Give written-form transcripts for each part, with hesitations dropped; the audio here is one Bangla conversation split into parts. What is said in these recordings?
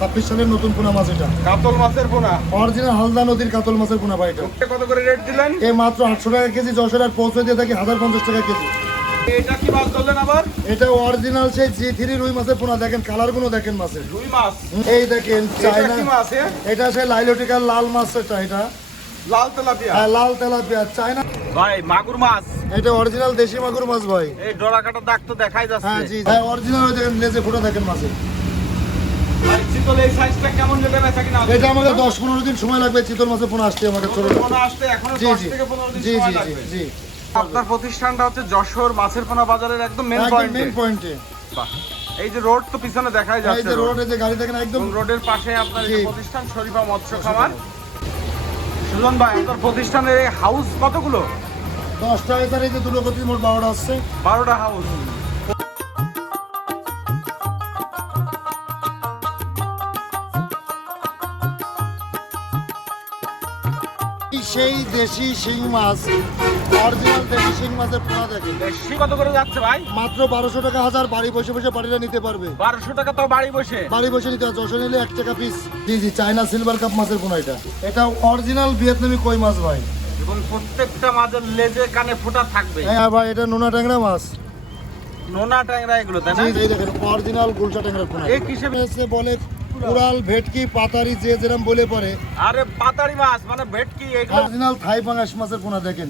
2026 সালের নতুন পোনা মাছ এটা। কাতল মাছের পোনা, অরিজিনাল হালদা নদীর কাতল মাছের পোনা ভাই এটা। কত করে রেট দিলেন? এই মাত্র 800 টাকা কেজি, যশোর আর পৌঁছে দিয়ে থাকি 1050 টাকা কেজি। এটা কি মাছ ধরলেন আবার? এটা অরিজিনাল সেই G3 রুই মাছের পোনা, দেখেন কালার গুলো দেখেন মাছের। রুই মাছ, এই দেখেন এটা চায়না, কি মাছ? এটা সেই লাইলোটিকার লাল মাছ এটা। লাল তেলাপিয়া। হ্যাঁ, লাল তেলাপিয়া চায়না। ভাই মাগুর মাছ, এটা অরিজিনাল দেশি মাগুর মাছ ভাই। এই ডোরা কাটা দাগ তো দেখাই হ্যাঁ যাচ্ছে। জি, হ্যাঁ অরিজিনাল, ওই দেখেন লেজে ফুটা দেখেন মাছের। ভাই চিতল এই সাইজটা কেমন নেবে বেচা কিনা? এটা আমাকে 10-15 দিন সময় লাগবে চিতল মাছের পোনা আসতে আমাকে ছোট। পোনা আসতে এখনো জি 10 জি থেকে 15 দিন জি সময় জি লাগবে। জি। আপনার প্রতিষ্ঠানটা হচ্ছে যশোর মাছের পোনা বাজারের একদম মেন পয়েন্টে। মেইন পয়েন্টে। এই যে রোড তো পিছনে দেখাই এই যাচ্ছে, যে রোডে যে গাড়ি দেখেন একদম রোডের পাশে আপনার এই জি। প্রতিষ্ঠান শরীফা মৎস্য খামার। সুজন ভাই, আপনার প্রতিষ্ঠানের এই হাউস কতগুলো? 10টা এটার এই যে দুটো গতি মোট 12টা আসছে। 12টা হাউস। সেই দেশি শিং মাছ, অরিজিনাল দেশি শিং মাছের পোনা দেখেন বেশি কত করে যাচ্ছে ভাই? মাত্র 1200 টাকা হাজার। বাড়ি বসে বসে বাড়িরা নিতে পারবে। 1200 টাকা তো বাড়ি বসে। বাড়ি বসে নিতে হবে, 600 নিলে 1 টাকা পিস। জি জি, চায়না সিলভার কাপ মাছের পোনা এটা। এটা অরিজিনাল ভিয়েতনামি কই মাছ ভাই। এবং প্রত্যেকটা মাছের লেজে কানে ফোঁটা থাকবে। হ্যাঁ ভাই, এটা নোনা ট্যাংরা মাছ। নোনা ট্যাংরা এগুলো তাই না? জি জি, দেখেন অরিজিনাল গুলশা ট্যাংরা পোনা। এই কিসে এসে বলে কুড়াল, ভেটকি, পাতারি যে যেরকম বলে পরে। আরে পাতারি মাছ মানে ভেটকি এগুলো। অরিজিনাল থাই পাঙ্গাস মাছের পোনা দেখেন।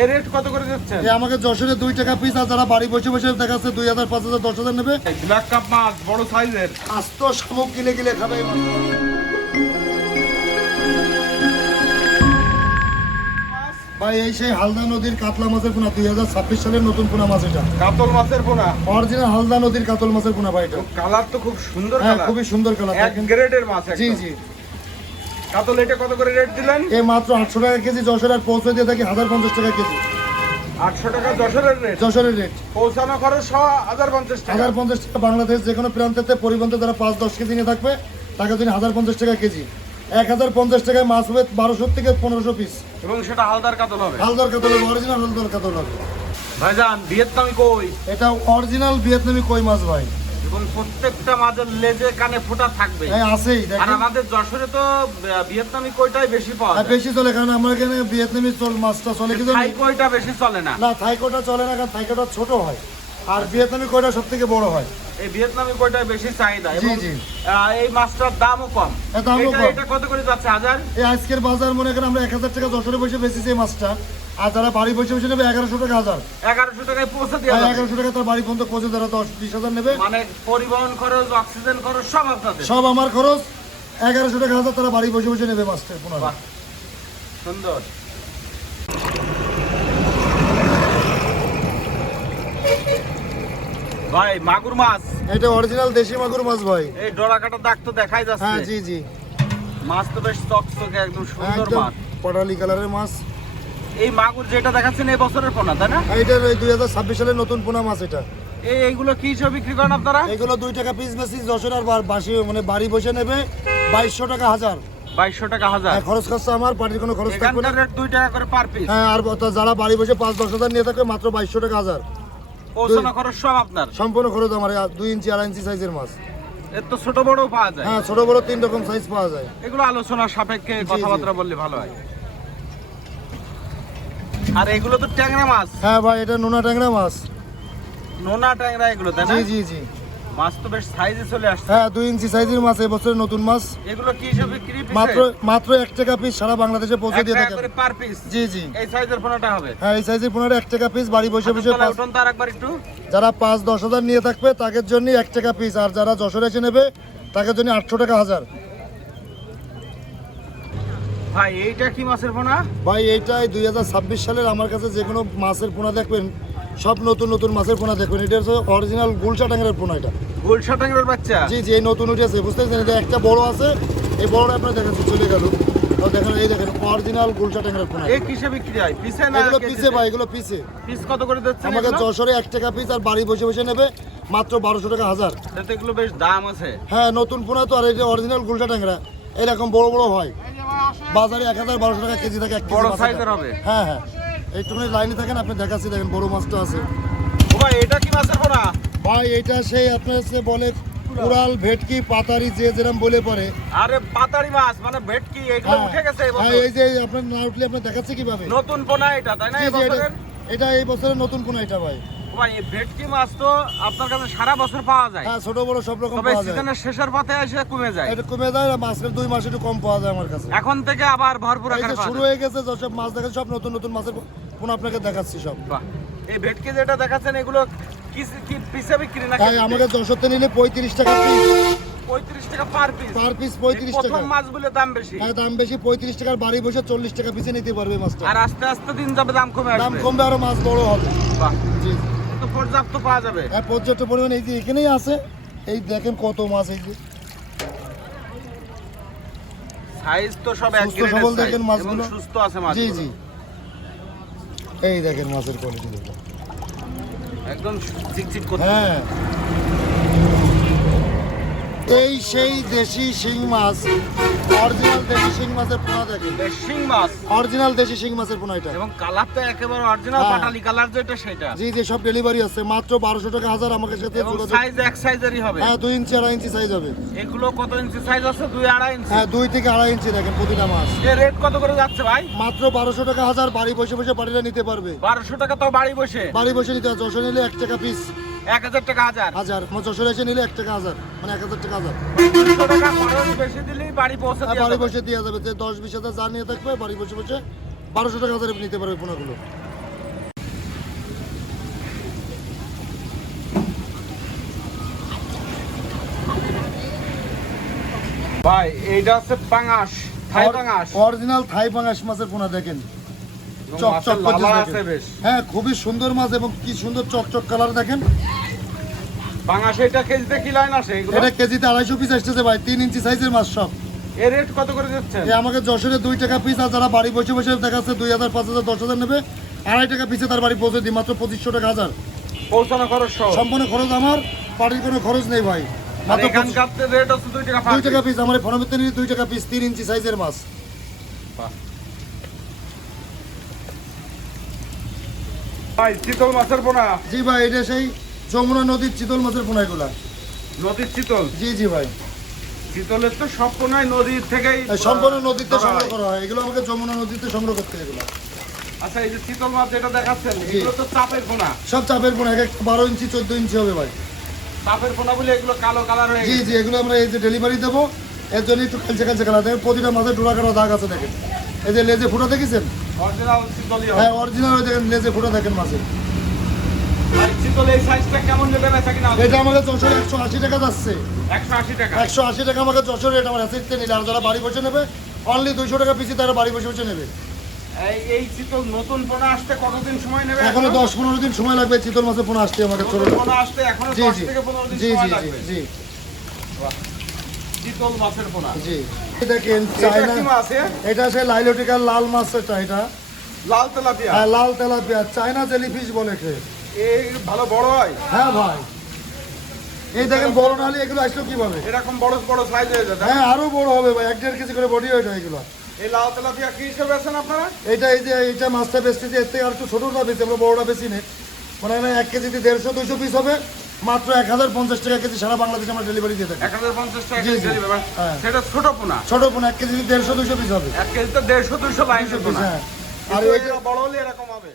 এর রেট কত করে দিচ্ছেন? এই আমাকে যশোরে 2 টাকা পিস, আর যারা বাড়ি বসে বসে দেখাচ্ছে 2000, 5000, 10000 নেবে। ব্ল্যাক কাপ মাছ বড় সাইজের। আস্ত শামুক গিলে গিলে খাবে এই মাছ। ভাই এই সেই হালদা নদীর কাতলা মাছের পোনা, 2026 সালের নতুন পোনা মাছ এটা। কাতল মাছের পোনা, অরিজিনাল হালদা নদীর কাতল মাছের পোনা ভাই এটা। কালার তো খুব সুন্দর হ্যাঁ, কালার, খুবই সুন্দর কালার এক দেখেন। গ্রেডের মাছ জি একদম। জি। কাতল এটা কত করে রেট দিলেন? এই মাত্র 800 টাকা কেজি, যশোর আর পৌঁছে দিয়ে থাকি 1050 টাকা কেজি। 800 টাকা যশোরের রেট, যশোরের রেট পৌঁছানো খরচ সহ 1050 টাকা। 1050 টাকা। বাংলাদেশ যে কোনো প্রান্তেতে পরিবহন যারা 5-10 কেজি নিয়ে থাকবে তাকে যদি 1050 টাকা কেজি। 1050 টাকায় মাছ হবে 1200 থেকে 1500 পিস। এবং সেটা হালদার কাতল হবে। হালদার কাতল হবে, অরিজিনাল হালদার কাতল হবে। ভাইজান ভিয়েতনামি কই, এটা অরিজিনাল ভিয়েতনামি কই মাছ ভাই। এবং প্রত্যেকটা মাছের লেজে কানে ফোঁটা থাকবে। হ্যাঁ আছেই আর দেখেন। আমাদের যশোরে তো ভিয়েতনামি কইটাই বেশি পাওয়া আর যায়। বেশি চলে, কারণ আমরা এখানে ভিয়েতনামি মাছটা চলে কি জানেন? থাই কইটা বেশি চলে না। না, থাইকোটা চলে না, কারণ থাইকোটা ছোট হয় আর ভিয়েতনামি কইটা সব থেকে বড় হয়। এই ভিয়েতনামি কইটাই বেশি চাহিদা। জি এবং জি। এই মাছটার দামও কম। দামও কম। এটা কত করে যাচ্ছে? 1000? এই আজকের বাজার মনে করেন আমরা 1000 টাকা যশোরে বসে বেচেছি এই মাছটা, আর যারা বাড়ি বসে বসে নেবে 1100 টাকা হাজার। 1100 টাকায় পৌঁছে দেওয়া আর যাবে। 1100 টাকা তার বাড়ি পর্যন্ত পৌঁছে, যারা 10-20 হাজার নেবে মানে পরিবহন খরচ, অক্সিজেন খরচ সব আপনাদের। সব আমার খরচ। 1100 টাকা হাজার তারা বাড়ি বসে বসে নেবে মাছটা। বাহ, সুন্দর। ভাই মাগুর মাছ, এটা অরিজিনাল দেশি মাগুর মাছ ভাই। এই ডোরা কাটা দাগ তো দেখাই হ্যাঁ যাচ্ছে। জি জি, মাছ তো বেশ চকচকে একদম সুন্দর একদম মাছ। পটালি কালারের মাছ। এই মাগুর যেটা দেখাচ্ছেন এই বছরের পোনা তাই না? এইটার ওই 2026 সালের নতুন পোনা মাছ এটা। এইগুলো কি হিসেবে বিক্রি করেন আপনারা? এগুলো 2 টাকা পিস বেশি, যশোর আর বাসি মানে বাড়ি বসে নেবে 2200 টাকা হাজার। 2200 টাকা হাজার। হ্যাঁ, খরচ খরচা আমার, পার্টির কোনো খরচ থাকবে না। এখানকার রেট 2 টাকা করে পার পিস। হ্যাঁ, আর যারা বাড়ি বসে 5-10 হাজার নিয়ে থাকবে মাত্র 2200 টাকা হাজার। পৌঁছানো খরচ সব আপনার। সম্পূর্ণ খরচ আমার। 2 ইঞ্চি 2.5 ইঞ্চি সাইজের মাছ। এর তো ছোট বড়ও পাওয়া যায়। হ্যাঁ, ছোট বড় 3 রকম সাইজ পাওয়া যায়। এগুলো আলোচনার সাপেক্ষে জি। কথাবার্তা বললে ভালো হয়। আর এগুলো তো ট্যাংরা মাছ। হ্যাঁ ভাই, এটা নোনা ট্যাংরা মাছ। নোনা ট্যাংরা এগুলো তাই না? জি জি জি। মাছ তো বেশ সাইজে চলে আসছে। হ্যাঁ, 2 ইঞ্চি সাইজের মাছ, এই বছরের নতুন মাছ। এগুলো কি হিসেবে বিক্রি? মাত্র 1 টাকা পিস সারা বাংলাদেশে পৌঁছে দিয়ে থাকে। Per piece. জি জি। এই সাইজের পোনাটা হবে। হ্যাঁ, এই সাইজের 1 টাকা পিস। বাড়ি বসে বসে তলায় উঠুন তো আরেকবার একটু। যারা 5-10 হাজার নিয়ে থাকবে তাদের জন্য 1 টাকা পিস, আর যারা যশোরে এসে নেবে তাদের জন্য 800 টাকা হাজার। ভাই এইটা কি মাছের পোনা? ভাই এইটাই 2026 সালের আমার কাছে যে কোনো মাছের পোনা দেখবেন সব নতুন নতুন মাছের পোনা দেখবেন। এটা হচ্ছে অরিজিনাল গুলশা ট্যাংরার পোনা এটা। গুলশা ট্যাংরার বাচ্চা। জি জি, এই নতুন উঠেছে, বুঝতে পারছেন? এটা একটা বড় আছে, এই বড়টা আপনার দেখাচ্ছি চলে গেল। দেখেন, এই দেখেন অরিজিনাল গুলশা ট্যাংরার পোনা। এই কিসে বিক্রি হয়? পিসে না এগুলো কেজিতে? পিসে ভাই, এগুলো পিসে। পিস কত করে দিচ্ছেন আমাকে এগুলো? যশোরে 1 টাকা পিস, আর বাড়ি বসে বসে নেবে মাত্র 1200 টাকা হাজার। তাতে এগুলো বেশ দাম আছে। হ্যাঁ, নতুন পোনা তো, আর এটা অরিজিনাল গুলশা ট্যাংরা এরকম বড় বড় হয়। বাজারে 1000-1200 টাকা কেজি থাকে এক কেজি বড় মাছের সাইজের দাম। হবে। হ্যাঁ হ্যাঁ, একটুখানি লাইনে থাকেন, আপনি দেখাচ্ছি, দেখেন বড় মাছটা আছে। ও ভাই এটা কি মাছের পোনা? ভাই এটা সেই আপনার হচ্ছে বলে কুড়াল ভেটকি পাতারি যে যেরকম বলে পরে। আরে পাতারি মাছ মানে ভেটকি এগুলো হ্যাঁ, উঠে গেছে এই হ্যাঁ, বছর। এই যে আপনার না উঠলে আপনার দেখাচ্ছে কিভাবে? নতুন পোনা এটা তাই না জি, এই জি, বছরের? এটা এই বছরের নতুন পোনা এটা ভাই। ভাই এই ভেটকি মাছ তো আপনার কাছে সারা বছর পাওয়া যায়, হ্যাঁ, ছোট বড় সব রকম তবে পাওয়া যায়। সিজনের শেষের পথে এসে কমে যায়। এটা কমে যায়, মাছের 2 মাস একটু কম পাওয়া যায় আমার কাছে। এখন থেকে আবার ভরপুর এই আকারে যে পাওয়া শুরু যায়। হয়ে গেছে, সব মাছ দেখাচ্ছে, সব নতুন নতুন মাছের পোনা আপনাকে দেখাচ্ছি সব। বাহ, এই ভেটকি যেটা দেখাচ্ছেন এগুলো কি পিসে বিক্রি না তাই আমাকে 10 নিলে 35 টাকা পিস, 35 টাকা পার পিস? পার পিস 35 টাকা। প্রথম মাছগুলোর দাম বেশি, হ্যাঁ, দাম বেশি। 35 টাকার বাড়ি বসে 40 টাকা পিসে নিতে পারবে মাছটা। আর আস্তে আস্তে দিন যাবে দাম কমে দাম আসবে। কমবে, আরো মাছ বড় হবে। বাহ, জি, তো পর্যাপ্ত পাওয়া যাবে। হ্যাঁ, পর্যাপ্ত পরিমাণ এই যে এখানেই আছে। এই দেখেন কত মাছ, এই যে সাইজ তো সব এক সুস্থ গ্রেডের সবল size, দেখেন এবং মাছগুলো। সুস্থ আছে মাছ। জি, জি, এই দেখেন মাছের কোয়ালিটি দেখুন। একদম চিকচিক করতে। হ্যাঁ, এই সেই দেশি শিং মাছ, অরিজিনাল দেশি শিং মাছের পোনা দেখেন। শিং মাছ অরিজিনাল দেশি শিং মাছের পোনা এটা। এবং কালার তো একেবারে অরিজিনাল হ্যাঁ। পাটালি কালার যেটা সেটা, জি, জি, সব ডেলিভারি আছে, মাত্র 1200 টাকা হাজার। আমাকে সাথে এবং যোগাযোগ। সাইজ এক সাইজেরই হবে। হ্যাঁ, 2 ইঞ্চি 2.5 ইঞ্চি সাইজ হবে। এগুলো কত ইঞ্চি সাইজ আছে? 2-2.5 ইঞ্চি। হ্যাঁ, 2 থেকে 2.5 ইঞ্চি দেখেন প্রতিটা মাছ। এর রেট কত করে যাচ্ছে ভাই? মাত্র 1200 টাকা হাজার। বাড়ি বসে বসে বাড়িরা নিতে পারবে। 1200 টাকা তো বাড়ি বসে, বাড়ি বসে নিতে হয়। 10 নিলে 1 টাকা পিস 1000 টাকা হাজার। হাজার। আমার 10 এসে নিলে 1 টাকা হাজার, মানে 1000 টাকা হাজার। 200 টাকা খরচ বেশি দিলেই বাড়ি পৌঁছে হ্যাঁ, দিয়ে বাড়ি যাবে। বসে দেওয়া যাবে। যে 10-20 হাজার যা নিয়ে থাকবে বাড়ি বসে বসে 1200 টাকা হাজারে নিতে পারবে পোনাগুলো। ভাই এইটা হচ্ছে পাঙাশ, থাই পাঙাশ। অরিজিনাল থাই পাঙাশ মাছের পোনা দেখেন। এবং চকচক মাছের করছে লালা দেখেন। আছে বেশ। হ্যাঁ, খুবই সুন্দর মাছ এবং কি সুন্দর চকচক কালার দেখেন। পাঙাশ এটা কেজিতে কি লাইন আসে এগুলো? এটা কেজিতে 250 পিস আসতেছে ভাই। 3 ইঞ্চি সাইজের মাছ সব। এর রেট কত করে দিচ্ছেন? এ আমাকে যশোরে 2 টাকা পিস, আর যারা বাড়ি বসে বসে দেখাচ্ছে 2000, 5000, 10,000 নেবে, 2.5 টাকা পিসে তার বাড়ি পৌঁছে দিই মাত্র 2500 টাকা হাজার। পৌঁছানো খরচ সহ? সম্পূর্ণ খরচ আমার, বাড়ির কোনো খরচ নেই ভাই। আর মাত্র এখানকার রেট হচ্ছে 2 টাকা পার 2 টাকা পিস। আমার ফোনামিতে নিলে 2 টাকা পিস, 3 ইঞ্চি সাইজের মাছ। ভাই চিতল মাছের পোনা, জি ভাই, এটা সেই যমুনা নদীর চিতল মাছের পোনা এগুলা। নদীর চিতল। জি, জি ভাই, চিতলের তো সব পোনাই নদীর থেকেই এই সম্পূর্ণ নদীতে ধরা সংগ্রহ হয়। করা হয়। এগুলো আমাকে যমুনা নদীতে সংগ্রহ করতে হয় এগুলো। আচ্ছা, এই যে চিতল মাছ যেটা দেখাচ্ছেন এগুলো তো চাপের পোনা। সব চাপের পোনা, এক 12 ইঞ্চি 14 ইঞ্চি হবে ভাই। চাপের পোনা বলে এগুলো কালো কালার হয়ে জি, গেছে। জি, এগুলো আমরা এই যে ডেলিভারি দেবো, এর জন্য একটু কালচে কালচে কালার দেখেন। প্রতিটা মাছের ডোরা কাটা দাগ আছে দেখেন। এই যে লেজে ফুটা দেখেছেন? অরিজিনাল চিতলই হবে। হ্যাঁ, অরিজিনাল দেখেন, লেজে ফুটা দেখেন মাছের। ভাই চিতল এই সাইজটা কেমন নেবে বেচা কিনা? এটা আমাকে যশোরে 180 টাকা যাচ্ছে। 180 টাকা। 180 টাকা আমাকে যশোরে, এটা আমার অ্যাসিডতে নিলে। আর যারা বাড়ি বসে নেবে অনলি 200 টাকা পিসি, তারা বাড়ি বসে বসে নেবে। এই চিতল নতুন পোনা আসতে কতদিন সময় নেবে? এখনো 10-15 দিন সময় লাগবে চিতল মাছের পোনা আসতে আমাকে ছোট। নতুন পোনা আসতে এখনো জি, 10 জি, থেকে 15 দিন জি, সময় জি, লাগবে। জি, চিতল মাছের পোনা। জি। দেখেন এটা চায়না, কি মাছ? এটা সে লাইলোটিকার লাল মাছ। এটা লাল তেলাপিয়া। হ্যাঁ, লাল তেলাপিয়া, চায়না জেলিফিশ বলে একে। এই ভালো বড় হয়? হ্যাঁ ভাই, এই দেখেন বড় নালি এগুলো আসলো কিভাবে। এরকম বড় বড় সাইজ হয়ে যায়। হ্যাঁ, আরো বড় হবে ভাই, 1-1.5 কেজি করে বডি ওয়েট হয় এগুলো। এই লাল তেলাপিয়া কি হিসেবে আছেন আপনারা? এইটা এই যে এইটা মাছটা বেচতেছি, এর থেকে আর একটু ছোটটা বেশি, আমরা বড়টা বেশি নেই। মানে 1 কেজিতে 150-200 পিস হবে, মাত্র 1050 টাকা কেজি। সারা বাংলাদেশে আমরা ডেলিভারি দিয়ে থাকি। 1050 টাকা জি, জি। কেজি দেবে। হ্যাঁ। সেটা ছোট পোনা। ছোট পোনা 1 কেজিতে 150-200 পিস হবে। 1 কেজিতে 150-200 লাইন 200 পিস, হ্যাঁ। আর আর ওই ওই যে বড় হলে এরকম হবে।